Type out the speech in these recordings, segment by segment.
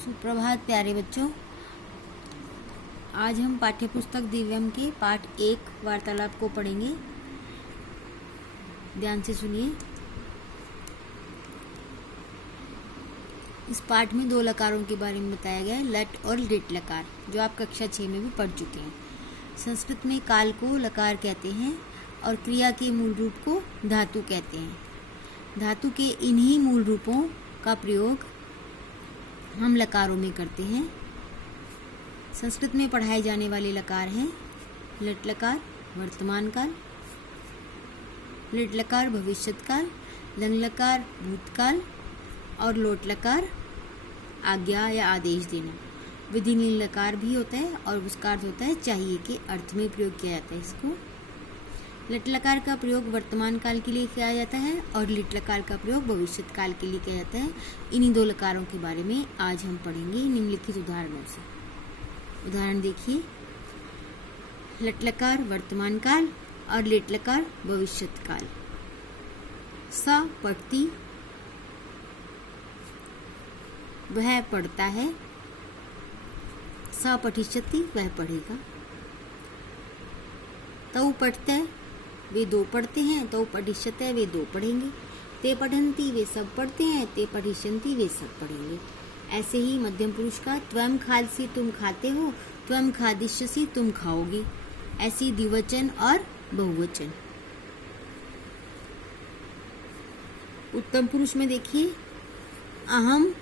सुप्रभात प्यारे बच्चों। आज हम पाठ्य पुस्तक दिव्यम के पाठ 1 वार्तालाप को पढ़ेंगे। ध्यान से सुनिए। इस पाठ में 2 लकारों के बारे में बताया गया है, लट और लिट लकार, जो आप कक्षा 6 में भी पढ़ चुके हैं। संस्कृत में काल को लकार कहते हैं और क्रिया के मूल रूप को धातु कहते हैं। धातु के इन्हीं मूल रूपों का प्रयोग हम लकारों में करते हैं। संस्कृत में पढ़ाए जाने वाले लकार हैं लट लकार वर्तमान काल, लिट लकार भविष्यत काल, लंग लकार भूतकाल और लोट लकार आज्ञा या आदेश देना। विधिनील लकार भी होता है और उसका अर्थ होता है चाहिए के अर्थ में प्रयोग किया जाता है। इसको लट लकार का प्रयोग वर्तमान काल के लिए किया जाता है और लिट लकार का प्रयोग भविष्यत काल के लिए किया जाता है। इन्हीं 2 लकारों के बारे में आज हम पढ़ेंगे निम्नलिखित उदाहरणों से। उदाहरण देखिए। लट लकार वर्तमान काल और लिट लकार भविष्यत काल। स पढ़ती, वह पढ़ता है। स पठिष्यति, वह पढ़ेगा। तौ पढ़ते हैं, वे 2 पढ़ते हैं। तो पठिष्यते, वे 2 पढ़ेंगे। ते पठन्ति, वे सब पढ़ते हैं। ते पठिष्यन्ति, वे सब पढ़ेंगे। ऐसे ही मध्यम पुरुष का त्वम खादसि, तुम खाते हो। त्वम खादिष्यसि, तुम खाओगे। ऐसी द्विवचन और बहुवचन। उत्तम पुरुष में देखिए, अहम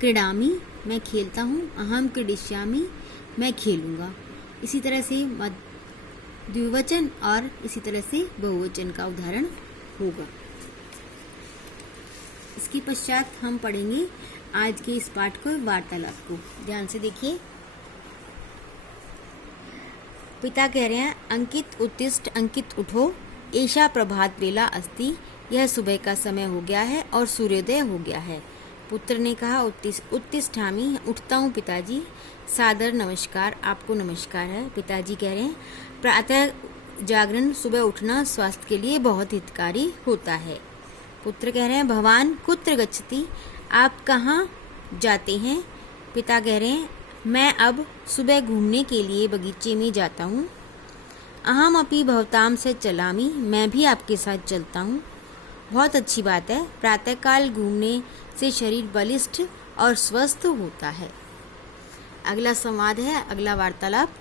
क्रीडामि, मैं खेलता हूँ। अहम क्रीडिष्यामि, मैं खेलूंगा। इसी तरह से द्विवचन और इसी तरह से बहुवचन का उदाहरण होगा। इसके पश्चात हम पढ़ेंगे आज के इस पाठ को वार्तालाप को। ध्यान से देखिए। पिता कह रहे हैं, अंकित उत्तिष्ठ, अंकित उठो। ऐशा प्रभात वेला अस्ति, यह सुबह का समय हो गया है और सूर्योदय हो गया है। पुत्र ने कहा, उत्तिष्ठामि, उठता हूँ पिताजी। सादर नमस्कार, आपको नमस्कार है। पिताजी कह रहे हैं, प्रातः जागरण, सुबह उठना स्वास्थ्य के लिए बहुत हितकारी होता है। पुत्र कह रहे हैं, भवान कुत्र गच्छति, आप कहाँ जाते हैं। पिता कह रहे हैं, मैं अब सुबह घूमने के लिए बगीचे में जाता हूँ। अहम अपि भवताम से चलामी, मैं भी आपके साथ चलता हूँ। बहुत अच्छी बात है, प्रातःकाल घूमने से शरीर बलिष्ठ और स्वस्थ होता है। अगला संवाद है, अगला वार्तालाप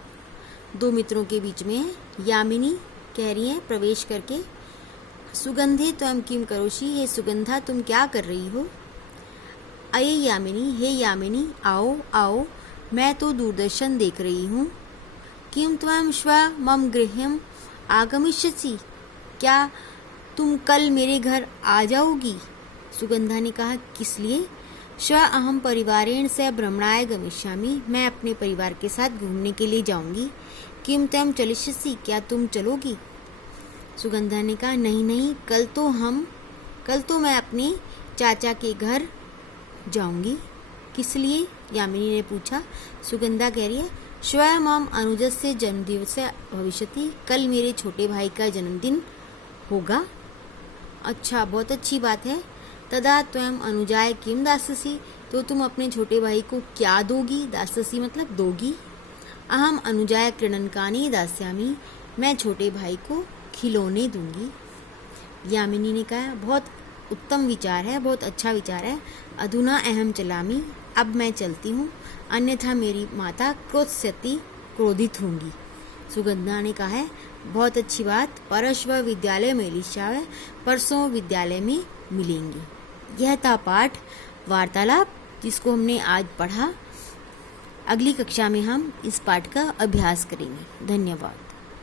2 मित्रों के बीच में है। यामिनी कह रही है प्रवेश करके, सुगंधे त्वम किम करोषि, ये सुगंधा तुम क्या कर रही हो। अये यामिनी, हे यामिनी, आओ आओ, मैं तो दूरदर्शन देख रही हूँ। किम त्वम श्व मम गृहम आगमिष्यसि, क्या तुम कल मेरे घर आ जाओगी। सुगंधा ने कहा, किस लिए। श्व अहम परिवारेण से भ्रमणाय गमिष्यामि, मैं अपने परिवार के साथ घूमने के लिए जाऊंगी। किम त्वम चलिष्यसि, क्या तुम चलोगी। सुगंधा ने कहा, नहीं नहीं, कल तो मैं अपने चाचा के घर जाऊंगी। किस लिए, यामिनी ने पूछा। सुगंधा कह रही है, श्व मम अनुजस्य जन्मदिवसे भविष्यति, कल मेरे छोटे भाई का जन्मदिन होगा। अच्छा, बहुत अच्छी बात है। तदा त्वम अनुजाय किम दास्यसि, तो तुम अपने छोटे भाई को क्या दोगी। दास्यसि मतलब दोगी। अहम अनुजाय क्रीडनकानि दास्यामि, मैं छोटे भाई को खिलौने दूंगी। यामिनी ने कहा, बहुत उत्तम विचार है, बहुत अच्छा विचार है। अधुना अहम चलामि, अब मैं चलती हूँ। अन्यथा मेरी माता क्रोधस्यति, क्रोधित होंगी। सुगंधा ने कहा है, बहुत अच्छी बात, परश्व विद्यालय में लिशावे, परसों विद्यालय में मिलेंगे। यह था पाठ वार्तालाप जिसको हमने आज पढ़ा। अगली कक्षा में हम इस पाठ का अभ्यास करेंगे। धन्यवाद।